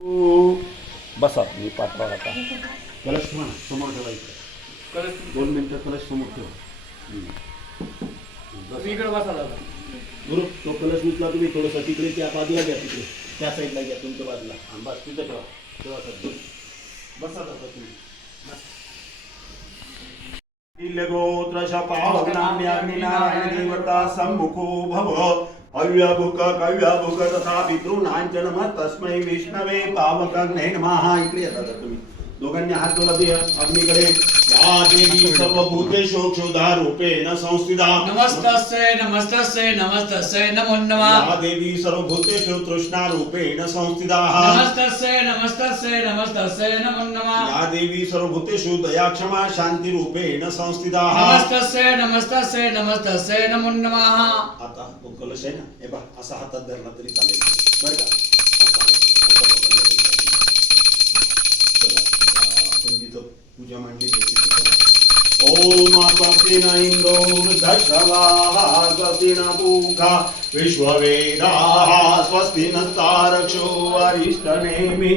बसा मी पाठवा आता कलश ठेवा ना समोर ठेवायचं कलश 2 मिनिटं कलश समोर ठेवा इकडे बसा दादा गुरु तो कलश उचला तुम्ही थोडंसं तिकडे त्या बाजूला घ्या तिकडे त्या साईडला घ्या तुमच्या बाजूला आणि बस तिथं ठेवा ठेवा सर बसा दादा तुम्ही गोत्र शपावनाम्याग्निनारायण देवता सम्मुखो भव अव्यभुक कव्यभुक तथा पितॄणांचन तस्मै विष्णवे पावकाग्ने नमः इकडे येतात तुम्ही दोघांनी हात जोडले अग्नीकडे या देवी सर्वभूतेषु क्षुधा रूपेण संस्थिता नमस्तस्यै नमस्तस्यै नमस्तस्यै नमो नमः या देवी सर्वभूतेषु तृष्णा रूपेण संस्थिता नमस्तस्यै नमस्तस्यै नमस्तस्यै नमो नमः या देवी सर्वभूतेषु दया क्षमा शांती रूपेण संस्थिता नमस्तस्यै नमस्तस्यै नमस्तस्यै नमो नमः आता तो कलश आहे ना हे बघ असा हातात धरला तरी चालेल बरं का पूजा मांडली ओम स्वस्ति न इंद्रो वृद्धश्रवाः स्वस्ति न पूषा विश्ववेदाः स्वस्ति नस्तारक्षो अरिष्टनेमि